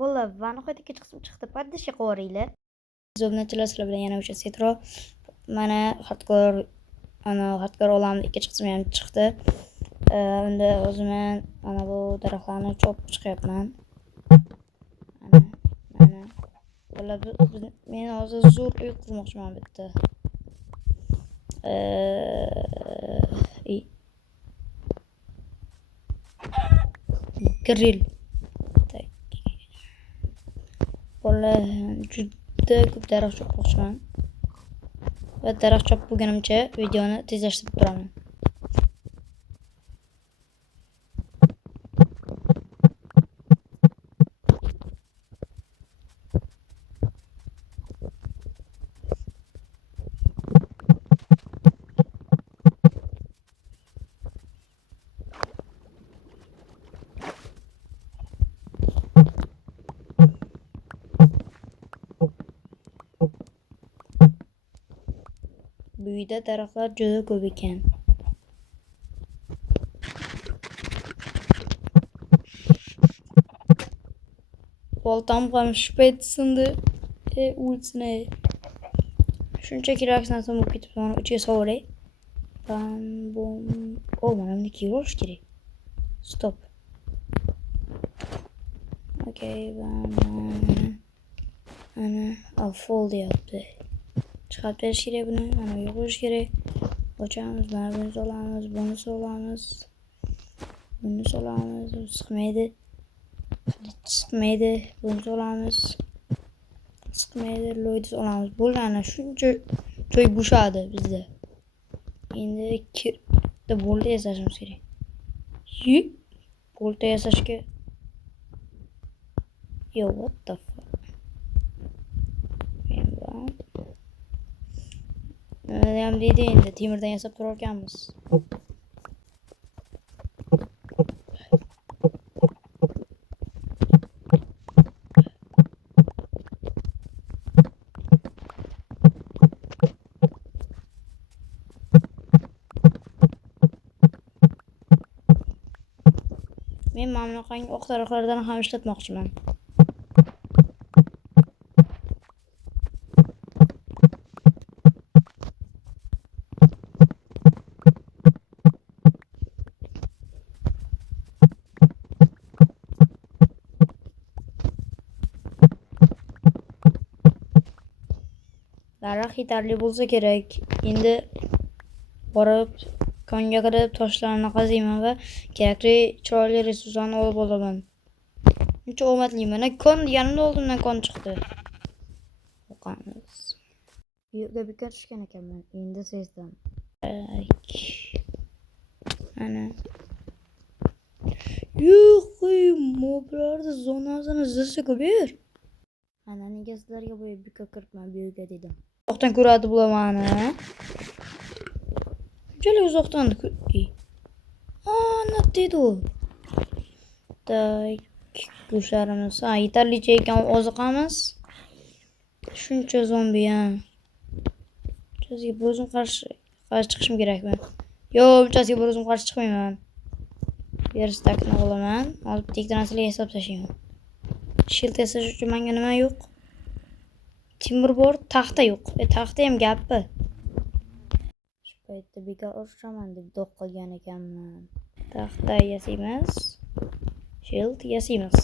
Bo'ldi, va nihoyat ikkinchi qism chiqdi. Paddish qo'ringlar. Zobnachilar sizlar bilan yana o'sha Citro. Mana hardcore olamni ikkinchi qismi ham chiqdi. Unda o'zim ana bu daraxtlarni chopib chiqyapman. Mana. Men hozir zo'r uy qurmoqchiman bitta. Grill. Juda ko'p daraxt chopmoqchiman. Va daraxt chopib bo'lganimcha videoni tezlashtirib turaman. Bu uyda daraxtlar juda ko'p ekan. Boltam ham shpet sindi. Ulsine. Shunchaki reaksiyadan bo'lib ketibdi. Mana uchiga sovuray. Bam bum. Mana buni kiyirish kerak. Stop. Okay, ana fall deyapti. Chiqarib berish kerak buni. Mana bu qo'yish kerak. Ochamiz, mana buni solamiz, buni solamiz. Buni solamiz, chiqmaydi. Chiqmaydi, buni solamiz. Chiqmaydi, loyni solamiz. Bo'ldi, ana shuncha joy bo'shadi bizda. Endi kirda bo'ldi yasashimiz kerak. Bo'ldi yasashga. Yo, what the fuck? Ham deydi endi temirdan yasab turar ekanmiz. Men mana bunaqangi oq daraxtlardan ham ishlatmoqchiman. Daraxt yetarli bo'lsa kerak. Endi borib konga kirib toshlarni qaziyman va kerakli chiroyli resurslarni olib olaman. Uncha omadliman. Kon yanimda oldimdan kon chiqdi. O'qamiz. Yo'lga bekor tushgan ekanman. Endi sezdim. Ana. Yo'q, moblarda zonasini zisi ko'payar. Ana nega sizlarga bu yerga kiribman bu yerga dedim. Uzoqdan ko'radi bular meni. Shunchalik uzoqdan ana dedi u. Go'shlarimiz yetarlicha ekan oziqamiz. Shuncha zombi ham. Chazga bir o'zim qarshi chiqishim kerakmi? Yo'q, chazga bir o'zim qarshi chiqmayman. Verstakni olaman. Olib tekdanasiga hisob tashlayman. Shield yasash uchun menga nima yo'q? Timir bor, taxta yo'q. Taxta ham gapi. Shu paytda bekor urishaman deb do'q qilgan ekanman. Taxta yasaymiz. Shield yasaymiz.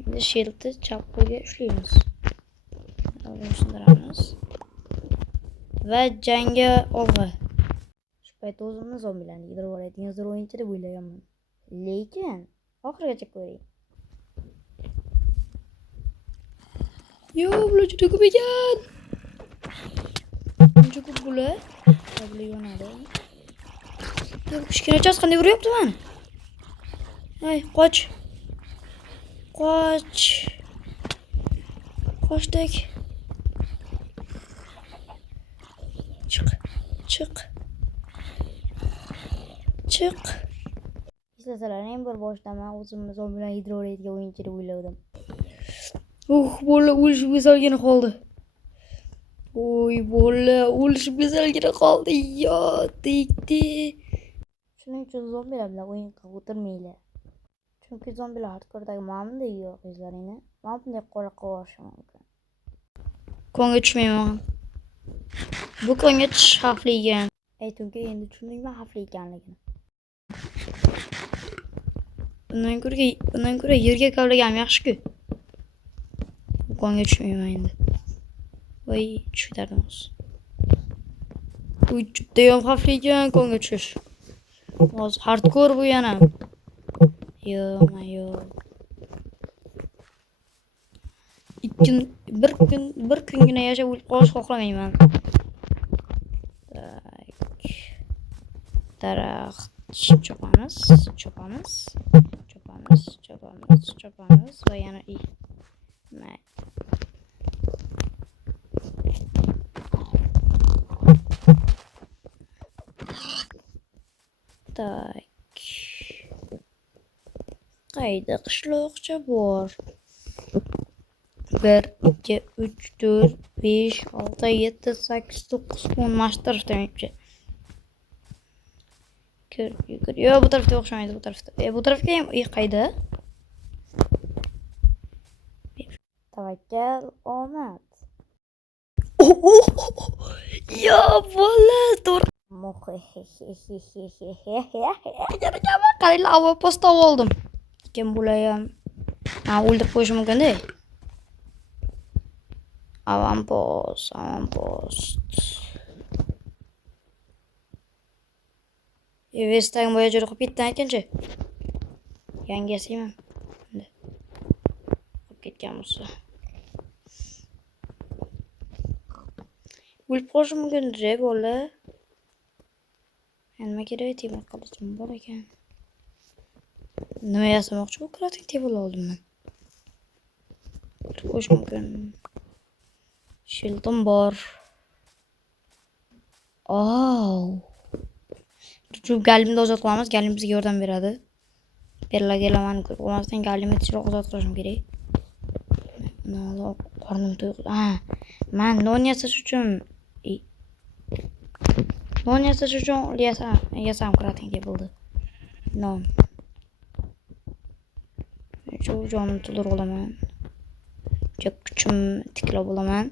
Endi shieldni chap qo'lga ushlaymiz. Buni sindiramiz. Va jangga olg'a. Shu paytda o'zimni zombilarni yedirib oladigan zo'r o'yinchi deb o'ylaganman. Lekin oxirigacha ko'ring. Yo, bular juda ko'p ekan. Buncha ko'p bular. Bular yonadi. Yo, kichkinachasi qanday uryapti meni? Ay, qoch. Qoch. Qochdik. Chiq. Eslasalar, men bir boshlaman o'zimni zombilar yedirib o'yinchi deb o'yladim. Bola o'lishimga salgina qoldi. Bola o'lishimga salgina qoldi. Yo, tegdi. Shuning uchun zombilar bilan o'yin qilib o'tirmanglar. Chunki zombilar hardcore'dagi mana bunday yo'q izlaringni. Mana bunday qora qo'rishi mumkin. Konga tushmayman. Bu konga tushish xavfli ekan. Aytdimki, endi tushundingmi xavfli ekanligini. Bundan ko'ra yerga kavlagam yaxshi-ku. Bu konga tushmayman endi. Voy, tushdardim o'zi. Bu judayam xavfli ekan konga tushish. Hozir hardcore bu yana. Yo'q. Bir kungina yashab o'lib qolish xohlamayman. Daraxt chopamiz va yana tak. Qayda qishloqcha bor? 1, 2, 3, 4, 5, 6, 7, 8, 9, 10 mash tarafda yuribdi. Yugur. Yo, bu tarafga o'xshamaydi, bu tarafda. Bu tarafga ham qayda? Tavakkal, omad. Yo, bola, to'g'ri. Qaranglar, avvalpost oldim. Kim bo'layam? O'ldirib qo'yish mumkin-da. Avampost. Vestang boya jo'ra qilib ketdan aytgancha. Yangi yasayman. Qilib ketgan bo'lsa. O'lib qolish mumkin-da, bola. Nima kerak temir qilichim bor ekan. Nima yasamoqchi bu crafting table oldim men. O'lib qolish mumkin. Shildim bor. Shu galimni ozod qilamiz. Galim bizga yordam beradi. Berlagelamani ko'rib olmasdan galimni tezroq ozod qilishim kerak. Qornim to'q. Men non yasash uchun yasam crafting table. Non. Shu jonim to'ldirib olaman. Kuchim tiklab olaman.